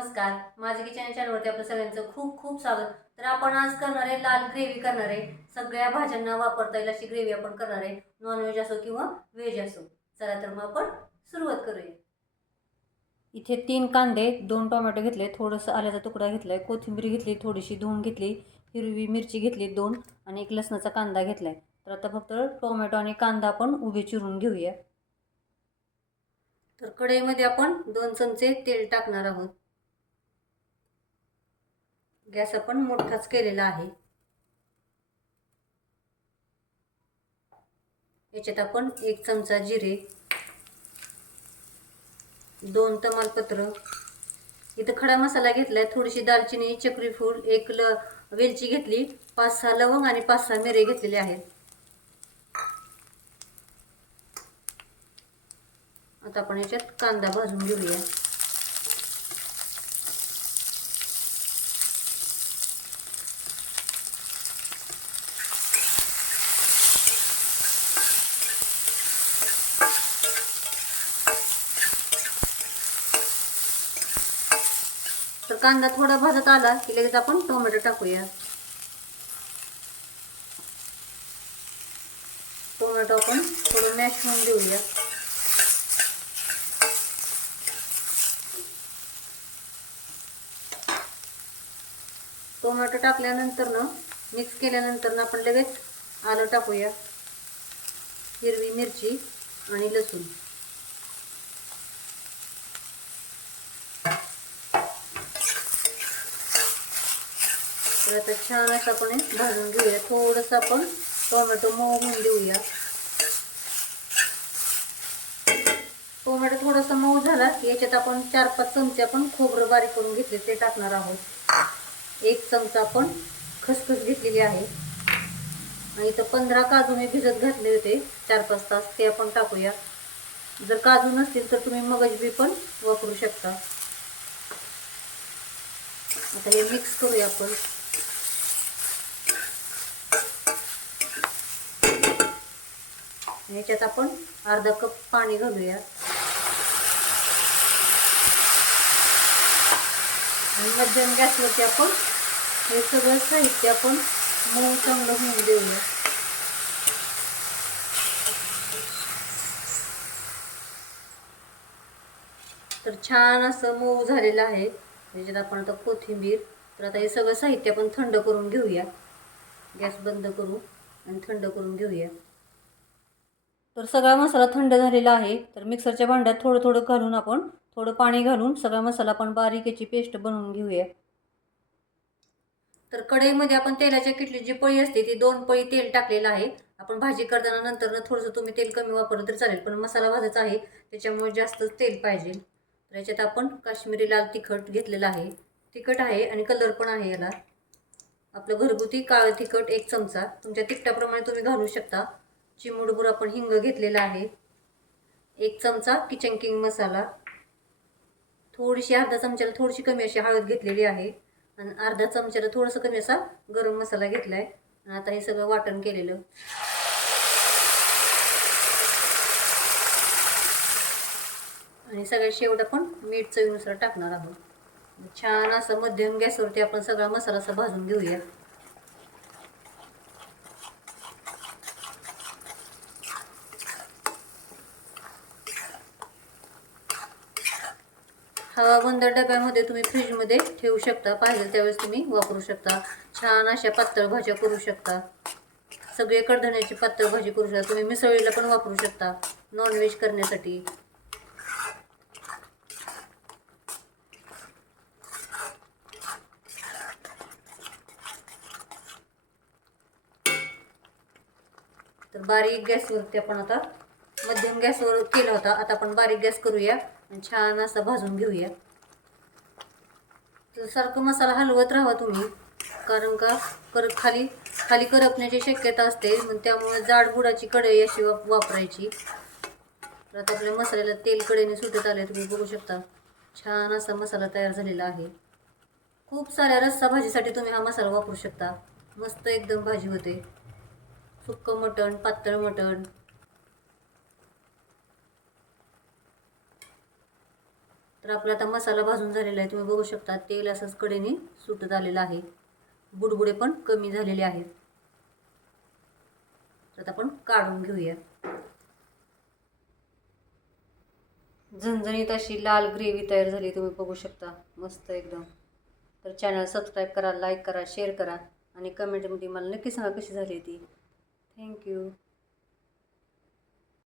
नमस्कार. माझ्या किचन चॅनलवरती आपलं सगळ्यांचं खूप खूप स्वागत. तर आपण आज करणार आहे लाल ग्रेव्ही करणार आहे. सगळ्या भाज्यांना वापरता येईल अशी ग्रेव्ही आपण करणार आहे. नॉनव्हेज असो किंवा व्हेज असो. चला तर मग आपण सुरुवात करूया. इथे तीन कांदे दोन टोमॅटो घेतले थोडंसं आल्याचा तुकडा घेतलाय कोथिंबीर घेतली थोडीशी धुवून घेतली हिरवी मिरची घेतली दोन आणि एक लसणाचा कांदा घेतलाय. तर आता फक्त टोमॅटो आणि कांदा आपण उभे चिरून घेऊया. तर कढईमध्ये आपण दोन चमचे तेल टाकणार आहोत. गॅस आपण मोठाच केलेला आहे. याच्यात आपण एक चमचा जिरे दोन तमालपत्र इथं खडा मसाला घेतलाय थोडीशी दालचिनी चक्रीफूल एक ल वेलची घेतली पाच सहा लवंग आणि पाच सहा मिरे घेतलेले आहेत. आता आपण याच्यात कांदा भाजून घेऊया. तर कांदा थोडा भाजत आला की लगेच आपण टोमॅटो टाकूया. टोमॅटो आपण थोडं मॅश होऊन देऊया टोमॅटो टाकल्यानंतर ना मिक्स केल्यानंतर ना आपण लगेच आलं टाकूया. हिरवी मिरची आणि लसूण. तर आता छान असं आपण भाजून घेऊया. थोडंसं आपण टोमॅटो मऊ होऊन देऊया टोमॅटो थोडासा मऊ झाला. याच्यात आपण चार पाच चमचे आपण खोबरं बारीक करून घेतले ते टाकणार आहोत. एक चमचा आपण खसखस घेतलेली आहे. आणि इथं पंधरा काजू मी भिजत घातले होते चार पाच तास. ते आपण टाकूया. जर काजू नसतील तर तुम्ही मगजबी पण वापरू शकता. आता हे मिक्स करूया आपण. आणि याच्यात आपण अर्धा कप पाणी घालूया आणि मध्यम गॅसवरती आपण हे सगळं साहित्य आपण मऊ चांगलं होऊन देऊया. तर छान असं मऊ झालेलं आहे. याच्यात आपण आता कोथिंबीर तर आता हे सगळं साहित्य आपण थंड करून घेऊया. गॅस बंद करू आणि थंड करून घेऊया. तर सगळा मसाला थंड झालेला आहे. तर मिक्सरच्या भांड्यात थोडं थोडं घालून आपण थोडं पाणी घालून सगळा मसाला आपण बारीक याची पेस्ट बनवून घेऊया. तर कढईमध्ये आपण तेलाच्या किटली जी पळी असते ती दोन पळी तेल टाकलेलं आहे. आपण भाजी करताना नंतर थोडंसं तुम्ही तेल कमी वापरलं तर चालेल पण मसाला भाजायचा आहे त्याच्यामुळे जास्त तेल पाहिजे. तर याच्यात आपण काश्मीरी लाल तिखट घेतलेलं आहे. तिखट आहे आणि कलर पण आहे याला. आपलं घरगुती काळं तिखट एक चमचा. तुमच्या तिखटाप्रमाणे तुम्ही घालू शकता. चिमूडभर आपण हिंग घेतलेला आहे. एक चमचा किचन किंग मसाला. थोडीशी अर्धा चमच्याला थोडीशी कमी अशी हळद घेतलेली आहे. आणि अर्धा चमच्याला थोडंसं कमी असा गरम मसाला घेतला आहे आणि आता हे सगळं वाटण केलेलं. आणि सगळ्या शेवट आपण मीठ चवीनुसार टाकणार आहोत. छान असं मध्यम गॅसवरती आपण सगळा मसाला असा भाजून घेऊया. गोंधळ डब्यामध्ये तुम्ही फ्रीजमध्ये ठेवू शकता. पाहिजे त्यावेळेस तुम्ही वापरू शकता. छान अशा पातळ भाज्या करू शकता. सगळे कडधान्याची पातळ भाजी करू शकता. तुम्ही मिसळीला पण वापरू शकता. नॉनव्हेज करण्यासाठी. तर बारीक गॅसवरती आपण आता मध्यम गॅसवर केला होता. आता आपण बारीक गॅस करूया. छान असा भाजून घेऊया. तर सारखं मसाला हलवत राहा तुम्ही कारण का कर खाली खाली करपण्याची शक्यता असते मग त्यामुळे जाड बुडाची कढई अशी वाप वापरायची. तर आता आपल्या मसाल्याला तेल कडेने सुटत आले तुम्ही बघू शकता. छान असा मसाला तयार झालेला आहे. खूप साऱ्या रस्सा भाजीसाठी तुम्ही हा मसाला वापरू शकता. मस्त एकदम भाजी होते. सुक्कं मटण पातळ मटण तर आपला आता मसाला भाजून झालेला आहे तुम्ही बघू शकता तेल असंच कडेने सुटत आलेलं आहे. बुडबुडे पण कमी झालेले आहेत. तर आता आपण काढून घेऊया. झणझणीत अशी लाल ग्रेव्ही तयार झाली तुम्ही बघू शकता मस्त एकदम. तर चॅनल सबस्क्राईब करा लाईक करा शेअर करा आणि कमेंटमध्ये मला नक्की सांगा कशी झाली ती. थँक्यू